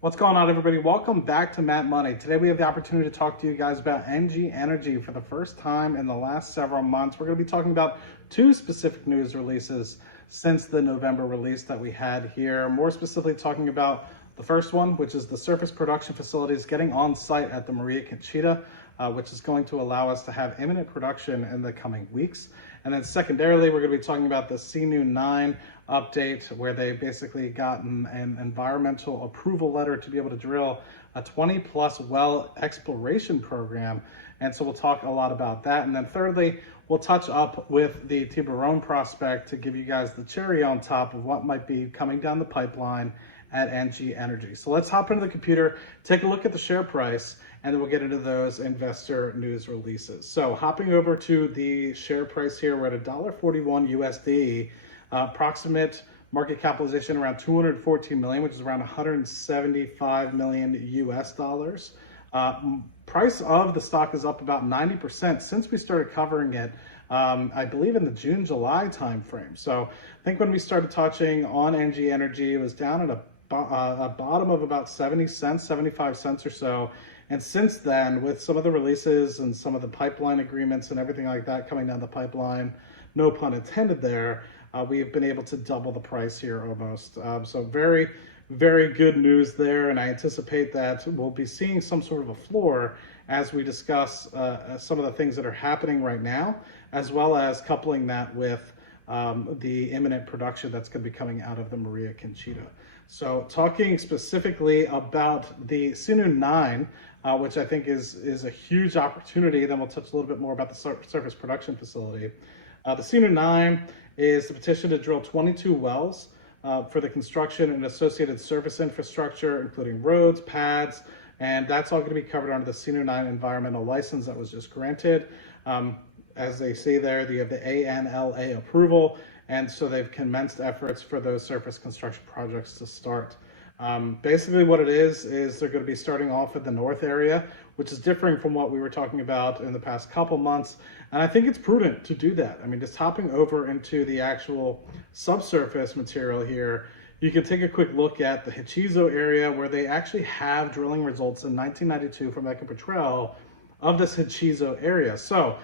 What's going on, everybody? Welcome back to Matt Money. Today we have the opportunity to talk to you guys about NG Energy for the first time in the last several months. We're going to be talking about two specific news releases since the November release that we had here. More specifically talking about the first one, which is the surface production facilities getting on site at the Maria Conchita, which is going to allow us to have imminent production in the coming weeks. And then secondarily, we're going to be talking about the CNU 9 update, where they basically gotten an environmental approval letter to be able to drill a 20+ well exploration program. And so we'll talk a lot about that. And then thirdly, we'll touch up with the Tiburon prospect to give you guys the cherry on top of what might be coming down the pipeline at NG Energy. So let's hop into the computer, take a look at the share price, and then we'll get into those investor news releases. So hopping over to the share price here, we're at $1.41 USD, approximate market capitalization around 214 million, which is around 175 million US dollars. Price of the stock is up about 90% since we started covering it, I believe in the June-July timeframe. So I think when we started touching on NG Energy, it was down at a bottom of about 70 cents, 75 cents or so. And since then, with some of the releases and some of the pipeline agreements and everything like that coming down the pipeline, no pun intended there, we have been able to double the price here almost. So very, very good news there. And I anticipate that we'll be seeing some sort of a floor as we discuss some of the things that are happening right now, as well as coupling that with the imminent production that's going to be coming out of the Maria Conchita. So talking specifically about the CNU 9, which I think is a huge opportunity, then we'll touch a little bit more about the surface production facility. The CNU 9 is the petition to drill 22 wells for the construction and associated surface infrastructure, including roads, pads, and that's all going to be covered under the CNU 9 environmental license that was just granted. As they say there, you have the ANLA approval, and so they've commenced efforts for those surface construction projects to start. Basically what it is they're going to be starting off at the north area, which is differing from what we were talking about in the past couple months. And I think it's prudent to do that. I mean, just hopping over into the actual subsurface material here, you can take a quick look at the Hachizo area, where they actually have drilling results in 1992 from Ecopetrol of this Hachizo area. So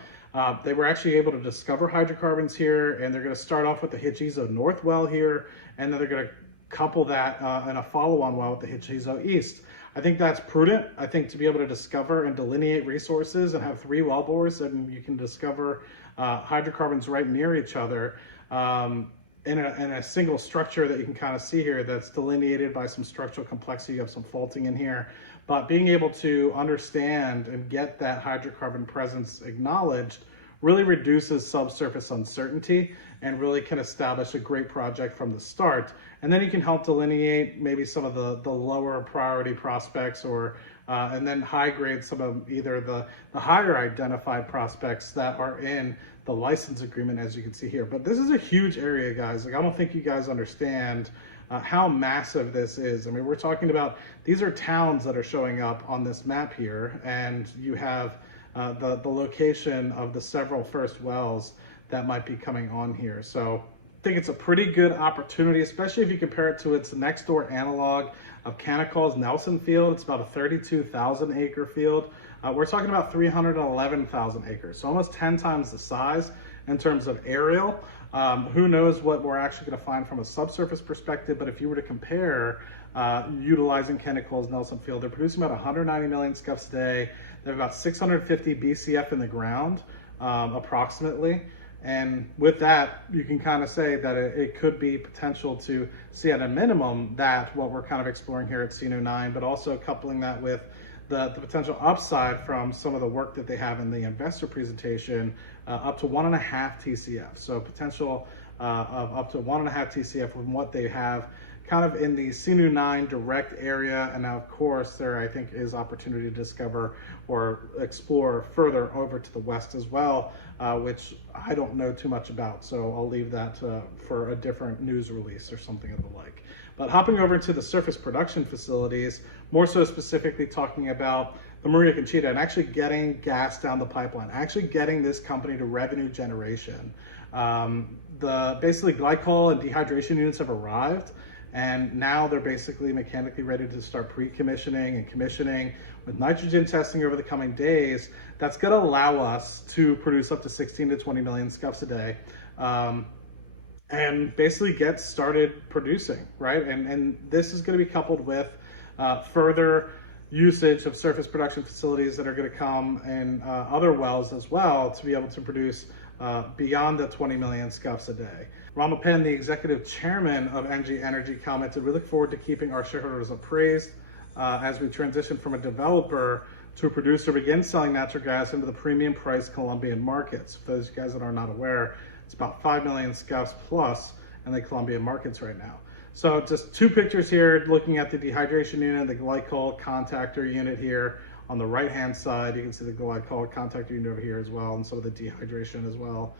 they were actually able to discover hydrocarbons here, and they're going to start off with the Hachizo North well here, and then they're going to couple that in a follow-on well with the Hachizo East. I think that's prudent. I think to be able to discover and delineate resources and have 3 well bores, and you can discover hydrocarbons right near each other in a single structure that you can kind of see here that's delineated by some structural complexity. You have some faulting in here, but being able to understand and get that hydrocarbon presence acknowledged really reduces subsurface uncertainty and really can establish a great project from the start. And then you can help delineate maybe some of the lower priority prospects, or and then high grade some of either the higher identified prospects that are in the license agreement, as you can see here. But this is a huge area, guys. Like, I don't think you guys understand how massive this is. I mean, we're talking about, these are towns that are showing up on this map here, and you have the location of the several first wells that might be coming on here. So I think it's a pretty good opportunity, especially if you compare it to its next door analog of Canacol's Nelson field. It's about a 32,000 acre field. We're talking about 311,000 acres, so almost 10 times the size in terms of aerial. Who knows what we're actually going to find from a subsurface perspective, but if you were to compare utilizing Canacol's Nelson field, they're producing about 190 million scuffs a day. They have about 650 BCF in the ground, approximately. And with that, you can kind of say that it could be potential to see at a minimum that what we're kind of exploring here at CNU 9, but also coupling that with the potential upside from some of the work that they have in the investor presentation, up to 1.5 TCF. So potential of up to 1.5 TCF from what they have kind of in the CNU 9 direct area. And now, of course, there I think is opportunity to discover or explore further over to the west as well, which I don't know too much about. So I'll leave that for a different news release or something of the like. But hopping over to the surface production facilities, more so specifically talking about the Maria Conchita and actually getting gas down the pipeline, actually getting this company to revenue generation. The basically glycol and dehydration units have arrived, And now they're basically mechanically ready to start pre-commissioning and commissioning with nitrogen testing over the coming days. That's going to allow us to produce up to 16 to 20 million scuffs a day. And basically get started producing, right? And this is going to be coupled with further usage of surface production facilities that are going to come in other wells as well to be able to produce beyond the 20 million scuffs a day. Ronald Penn, the executive chairman of NG Energy, commented, "We look forward to keeping our shareholders appraised as we transition from a developer to a producer, begin selling natural gas into the premium price Colombian markets." For those of you guys that are not aware, it's about 5 million scuffs plus in the Colombian markets right now. So just two pictures here looking at the dehydration unit, the glycol contactor unit here on the right hand side. You can see the glycol contactor unit over here as well, and some of the dehydration as well.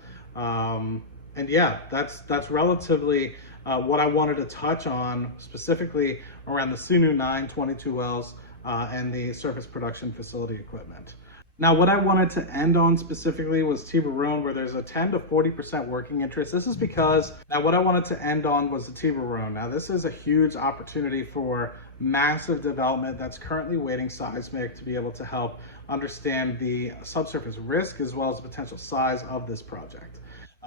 And yeah, that's relatively what I wanted to touch on, specifically around the Sunu 9 22 wells and the surface production facility equipment. Now, what I wanted to end on specifically was Tiburon, where there's a 10 to 40% working interest. This is because, now what I wanted to end on was the Tiburon. Now, this is a huge opportunity for massive development that's currently waiting seismic to be able to help understand the subsurface risk as well as the potential size of this project.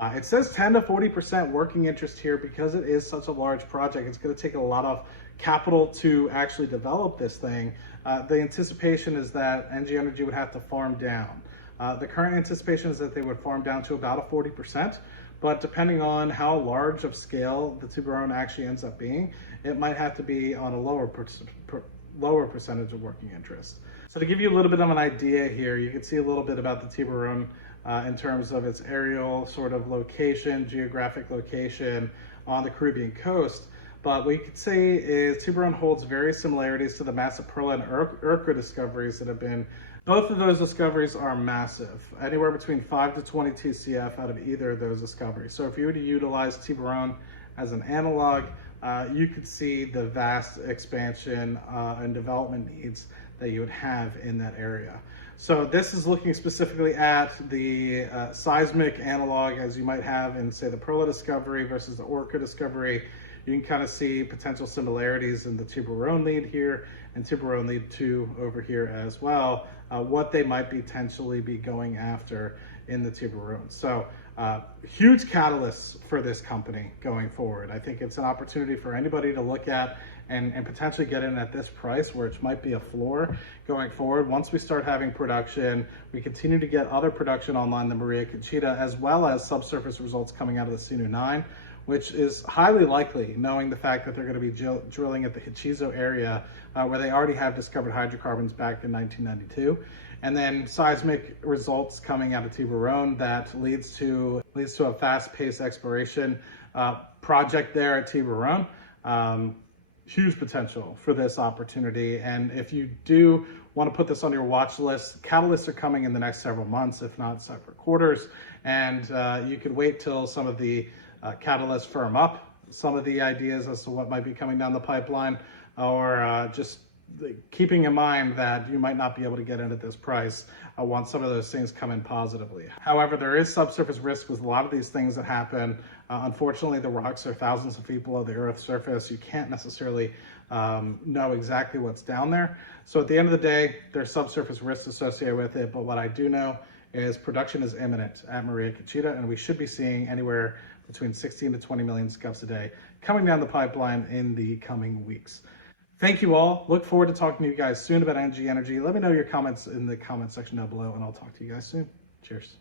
It says 10 to 40% working interest here because it is such a large project. It's going to take a lot of capital to actually develop this thing. The anticipation is that NG Energy would have to farm down. The current anticipation is that they would farm down to about a 40%, but depending on how large of scale the Tiburon actually ends up being, it might have to be on a lower percentage of working interest. So to give you a little bit of an idea here, you can see a little bit about the Tiburon in terms of its aerial sort of location, geographic location on the Caribbean coast. But what you could say is Tiburon holds very similarities to the massive Perla and Urca discoveries that have been. Both of those discoveries are massive, anywhere between 5 to 20 TCF out of either of those discoveries. So if you were to utilize Tiburon as an analog, you could see the vast expansion and development needs that you would have in that area. So this is looking specifically at the seismic analog as you might have in, say, the Perla discovery versus the Urca discovery. You can kind of see potential similarities in the Tiburon lead here and Tiburon lead 2 over here as well, what they might potentially be going after in the Tiburon. So huge catalysts for this company going forward. I think it's an opportunity for anybody to look at and potentially get in at this price, which might be a floor going forward. Once we start having production, we continue to get other production online, the Maria Conchita, as well as subsurface results coming out of the Sunu 9, which is highly likely, knowing the fact that they're going to be drilling at the Hachizo area, where they already have discovered hydrocarbons back in 1992. And then seismic results coming out of Tiburon that leads to a fast-paced exploration project there at Tiburon. Huge potential for this opportunity. And if you do want to put this on your watch list, catalysts are coming in the next several months, if not several quarters. And you could wait till some of the catalysts firm up, some of the ideas as to what might be coming down the pipeline, or just keeping in mind that you might not be able to get in at this price once some of those things come in positively. However, there is subsurface risk with a lot of these things that happen. Unfortunately, the rocks are thousands of feet below the Earth's surface. You can't necessarily know exactly what's down there. So at the end of the day, there's subsurface risks associated with it. But what I do know is production is imminent at Maria Conchita, and we should be seeing anywhere between 16 to 20 million scuffs a day coming down the pipeline in the coming weeks. Thank you all. Look forward to talking to you guys soon about NG Energy. Let me know your comments in the comment section down below, and I'll talk to you guys soon. Cheers.